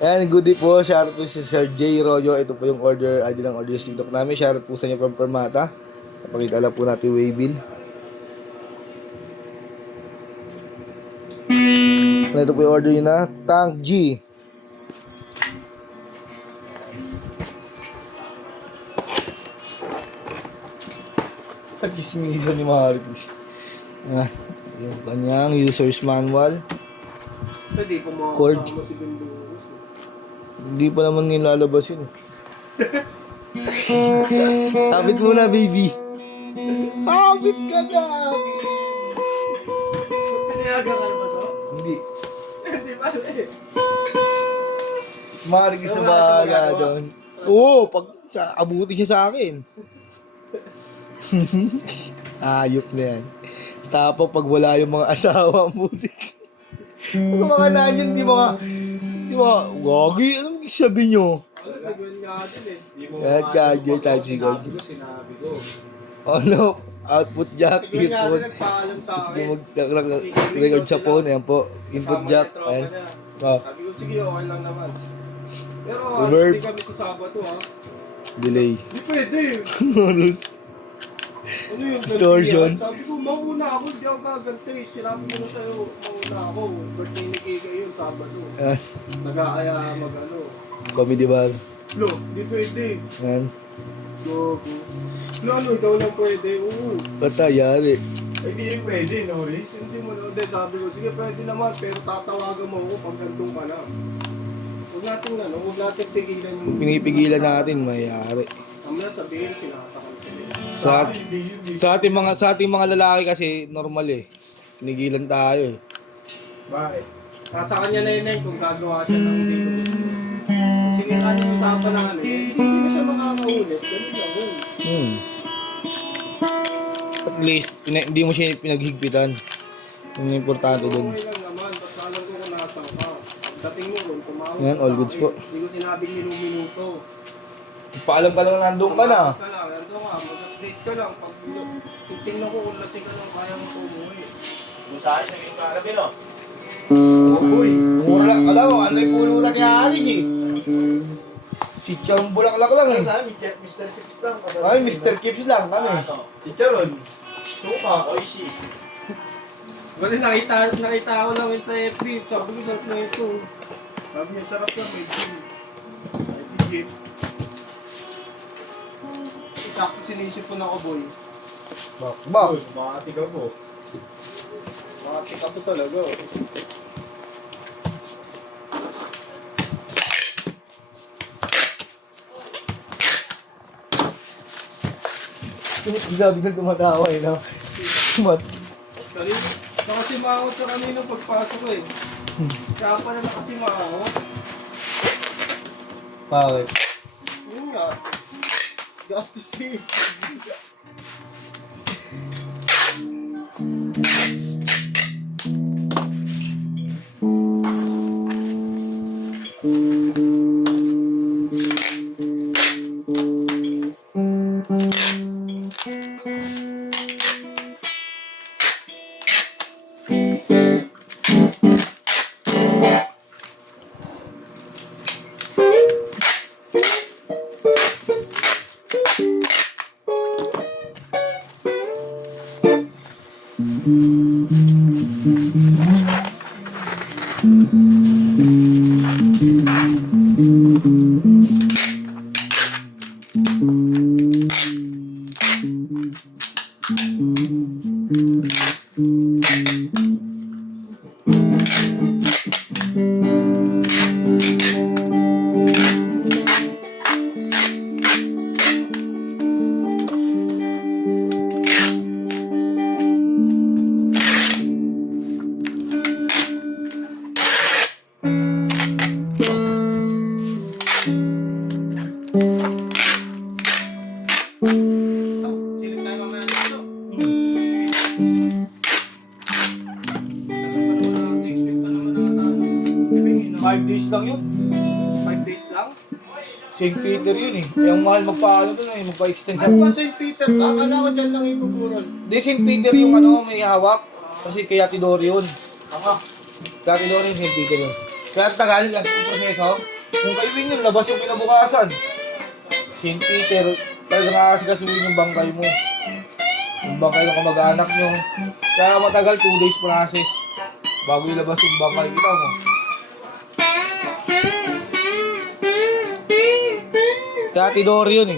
Ayan, good day po. Shoutout po si Sir J. Royo. Ito po yung order, ID ng order sa TikTok namin. Shoutout po sa inyo from Permata. Napakita lang po natin yung waybill. Ito po yung order yun na Tank G. Nagkisimisan ni Marcos. Yung kanyang user's manual. Pwede po mga Cord. kasama si Bindus. Hindi pa naman nilalabas yun. Kapit muna, baby. Kapit ka sa akin. Pinayagan ka na ba to? Hindi. Hindi ba eh? Marcos na bahala doon. Oo, pag abuti siya sa akin. Ayop na yan. Tapos pag wala yung mga asawa, buti. Pag mga nanyan, di mga, gagi, anong sabi nyo? Wala, sabihin nga atin eh. Di mo Yan, charger type C card. Sinabi ko. Ano, output jack, Sabihin nga input. atin, nagpaalam sa Tapos akin. mag-record sa phone, ayan po, input Kasama jack. niya, tropa Ayan. niya. Oh, Sabi ko, sige, okay lang naman. Pero Reverb. hindi kami sa Sabado ha. delay. Hindi pwede. Ano yung Distortion. ganti yan? Sabi ko, mauna ako, hindi ako gaganti. Sinabi ko na sa'yo, mauna ako. Birthday ni Kika yun, Sabado. Nag-aaya mag-ano. Comedy bar. Lo, hindi pwede. Ayan. Gogo. Lo, ano, ikaw lang pwede. Oo. Ba't tayari? Ay, hindi rin pwede, Norris. Hindi mo na. Hindi, sabi ko, sige, pwede naman. Pero tatawagan mo ako pag nandun ka na. Huwag natin, huwag natin tigilan yung... Pinipigilan natin, mayayari. Mamaya sabihin, sinasakal sila. Sa ating mga lalaki kasi normal eh. Pinigilan tayo eh. Bakit? Nasa kanya na yun kung gagawa siya ng dito. Sige nga yung usapan na kami, hindi na siya makakaulit. Ganun lang yun. At least, hindi mo siya pinaghigpitan. Yung importante dun. Okay lang naman, basta alam ko kung nasa ka. Pagdating mo ron, tumawag Yan, ka all sa goods akin. po. Hindi ko sinabing minuto. Paalam ka lang nandun ka na. Tumawag ka lang, nandun ka, mag-update ka lang. Pag titingnan ko kung lasing ka lang, kaya mo tumuwi. Saan siya yung kagabi, no? Uy! Mura lang. Alam mo, ano yung pulutan ni Haring eh. Chichang bulaklak lang eh. Saan? Mr. Chips lang. Ay, Mr. Kips lang kami. Ano? Chicharon. Suka. Oishi. Wala, nakita ko lang yun sa FB. Sabi ko, sarap na ito. Sabi niya, sarap lang, may gin. May gin. Sakto sinisip ko na ako, boy. Bak. Makati ka po. Makati ka po talaga. Grabe na tumatawa eh, no? Mat. Kanina, nakasimangot sa kanina pagpasok ko eh. Kaya pala nakasimangot. Bakit? Yun nga. Gastos eh. Silip tayo mamaya dito. Next week pa naman ata. 5 days lang yun. 5 days lang? St. Peter yun eh. Yung mahal magpaano dun eh, magpa-extend sa... Ano ba St. Peter? Akala ko dyan lang ipuburol. Hindi, St. Peter yung ano, may hawak. Kasi kay Ate Dory yun. Aha. Kay Ate Dory yung St. Peter yun. Kaya tagalin kasi yung proseso. Kung kayo yun, labas yung kinabukasan. St. Peter, talagang aasikasuhin yung bangkay mo. Yung bangkay ng kamag-anak nyo. Kaya matagal, 2 days process. Bago ilabas yung bangkay, kita mo. Kaya Tidoro yun eh.